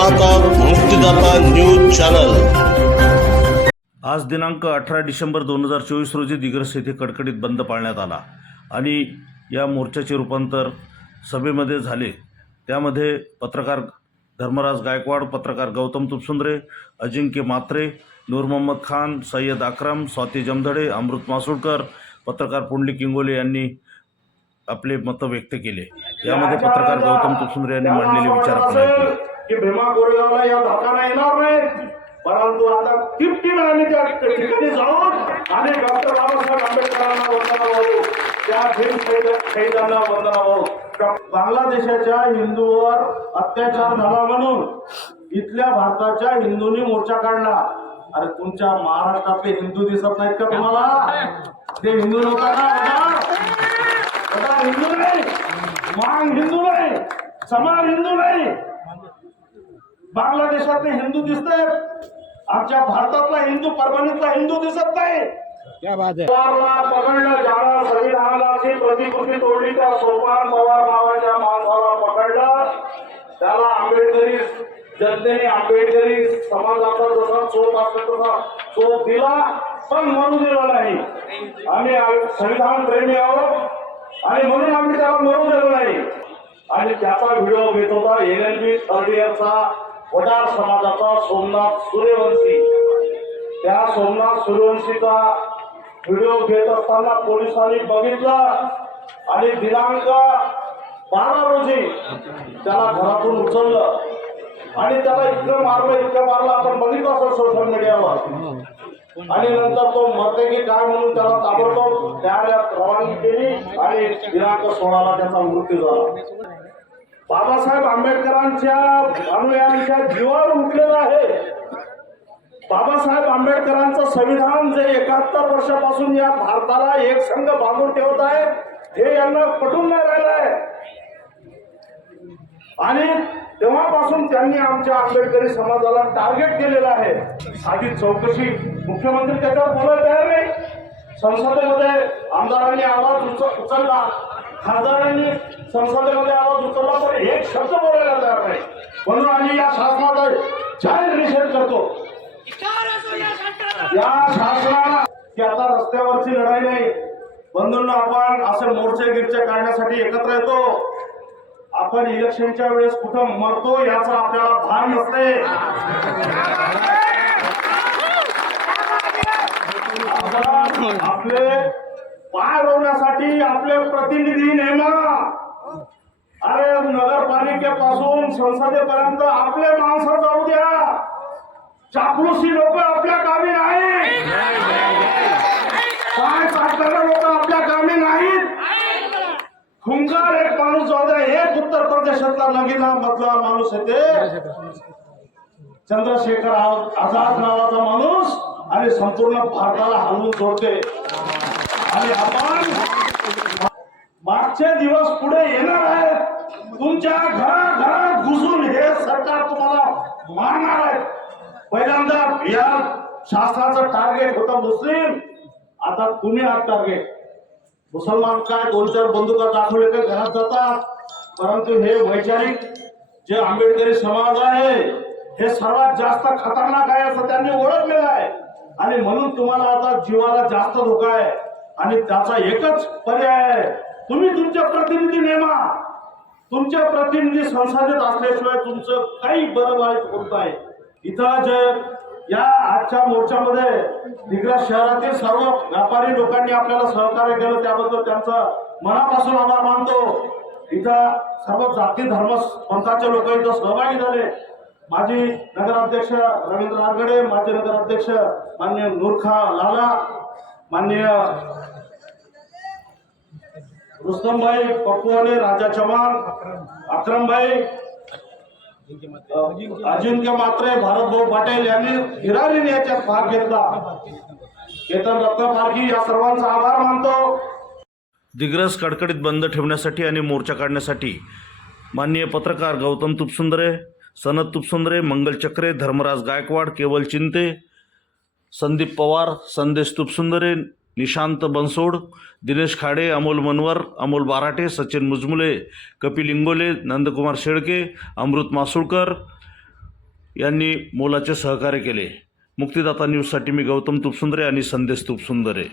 पाहतात मुक्तिदाता news channel. आज दिनांक अठरा डिसेंबर दोन हजार चोवीस रोजी दिग्रस येथे कडकडीत बंद पाळण्यात आला. आणि या मोर्चाचे रूपांतर सभेमध्ये झाले. त्यामध्ये पत्रकार धर्मराज गायकवाड पत्रकार गौतम तुपसुंद्रे अजिंक्य मात्रे नूर मोहम्मद खान सय्यद अक्रम स्वाती जमधडे अमृत मासुळकर पत्रकार पुंडलिक किंगोले यांनी आपले मतं व्यक्त केले. यामध्ये पत्रकार गौतम तुपसुंद्रे यांनी मांडलेले विचार आपण ऐकले की भीमा कोरेगावला या धाकाना येणार नाही परंतु आता तिपटीनं आम्ही त्या ठिकाणी जाऊन आणि डॉक्टर बाबासाहेब आंबेडकरांना वंदना वाहू त्या भीम शहीदांना वंदना वाहू बांगलादेशाच्या हिंदूवर अत्याचार झाला म्हणून इथल्या भारताच्या हिंदूंनी मोर्चा काढला. अरे तुमच्या महाराष्ट्रातले हिंदू दिसत नाहीत का तुम्हाला? ते हिंदू नव्हता का हिंदू नाही मांग हिंदू नाही समान हिंदू नाही. बांगलादेशातले हिंदू दिसते आमच्या भारतातला हिंदू परभणीतला हिंदू दिसत नाही. पकडलं ज्याला संविधानाची प्रतिकृती तोडली त्या सोपान पवार नावाच्या माणसाला पकडलं. त्याला आंबेडकरी जनतेने आंबेडकरी समाजाचा जसा चोप असतो तसा चोप दिला पण म्हणू दिला नाही. आम्ही संविधान प्रेमी आहोत आणि म्हणून आम्ही त्याला मरू दिलो नाही. आणि त्याचा व्हिडिओ घेत होता एन एल बी थर्ड इयरचा वडार समाजाचा सोमनाथ सूर्यवंशी. त्या सोमनाथ सूर्यवंशीचा व्हिडिओ घेत असताना पोलिसांनी बघितला आणि दिनांक बारा रोजी त्याला घरातून उचललं. आणि त्याला इतकं मारलं इतकं मारलं आपण बघितलं असं सोशल मीडियावर आणि नंतर तो मरते की काय म्हणून त्याला ताबडतोब न्यायालयात रवानगी केली आणि दिनांक सोळाला त्याचा मृत्यू झाला. बाबासाहेब आंबेडकरांच्या अनुयायांच्या जीवावर उठलेलं आहे. बाबासाहेब आंबेडकरांचं संविधान जे एकाहत्तर वर्षापासून या भारताला एक संघ बांधून ठेवत आहे हे यांना पटून नाही राहिलं आहे. आणि तेव्हापासून त्यांनी आमच्या आंबेडकरी समाजाला टार्गेट केलेलं आहे. साधी चौकशी मुख्यमंत्री त्याच्यावर बोलायला तयार नाही. संसदेमध्ये आमदारांनी आवाज उचलला. खासदारांनी संसदेमध्ये आवाज उचलला तरी एक शब्द बोलायला तयार नाही. म्हणून आम्ही या शासनाचा जाहीर निषेध करतो. या शासनाला की आता रस्त्यावरची लढाई नाही. बंधूंना आपण असे मोर्चे गिरचे काढण्यासाठी एकत्र येतो. आपण इलेक्शनच्या वेळेस कुठं मरतो याचं आपल्याला भान नसते. आपले पाय रोवण्यासाठी आपले प्रतिनिधी नेमा अरे नगरपालिकेपासून संसदेपर्यंत आपले माणसं जाऊ द्या. चापलुसी लोक आपल्या कामी नाही पाय चाटणारे लोक आपल्या कामी नाहीत? खुंगार एक माणूस जाऊ द्या. एक उत्तर प्रदेशातला नगिना मधला माणूस येते चंद्रशेखर आझाद नावाचा माणूस आणि संपूर्ण भारताला हलवून सोडते आणि आपण मागचे दिवस पुढे येणार आहेत. तुमच्या घराघरात घुसून हे सरकार तुम्हाला मारणार आहे. पहिल्यांदा या शासनाचं टार्गेट होतं मुस्लिम. आता तुम्ही आहात टार्गेट मुसलमान काय दोन चार बंदुका दाखवले काय घरात जातात? परंतु हे वैचारिक जे आंबेडकरी समाज आहे हे सर्वात जास्त खतरनाक आहे असं त्यांनी ओळखलेलं आहे. आणि म्हणून तुम्हाला आता जीवाला जास्त धोका आहे. आणि त्याचा एकच पर्याय आहे. तुम्ही तुमच्या प्रतिनिधी नेमा. तुमच्या प्रतिनिधी संसदेत असल्याशिवाय तुमचं काही बरं वाईट होत नाही. इथं जे या आजच्या मोर्चामध्ये दिग्रस शहरातील सर्व व्यापारी लोकांनी आपल्याला सहकार्य केलं. त्याबद्दल त्यांचं मनापासून आभार मानतो. इथं सर्व जाती धर्म पंथाचे लोक इथं सहभागी झाले. माजी नगराध्यक्ष रवींद्र आगडे माजी नगराध्यक्ष मान्य नूरखा लाला माननीय रुस्तमभाई पप्पूवाले राजा चव्हाण अक्रमभाई अजिंक्य मात्रे भारतभाऊ पाटील यांनी हिरारीन याच्यात भाग घेतला. केतन रत्न पारखी या सर्वांचा आभार मानतो. दिग्रस कडकडीत बंद ठेवण्यासाठी आणि मोर्चा काढण्यासाठी माननीय पत्रकार गौतम तुपसुंदरे सनत तुपसुंदरे मंगल चक्रे धर्मराज गायकवाड केवल चिंते संदीप पवार संदेश तुपसुंदरे निशांत बनसोड दिनेश खाडे अमोल मनवर अमोल बाराटे सचिन मुजमुले कपिल इंगोले नंदकुमार शेळके अमृत मासुळकर यांनी मोलाचे सहकार्य केले. मुक्तिदाता न्यूजसाठी मी गौतम तुपसुंदरे आणि संदेश तुपसुंदरे.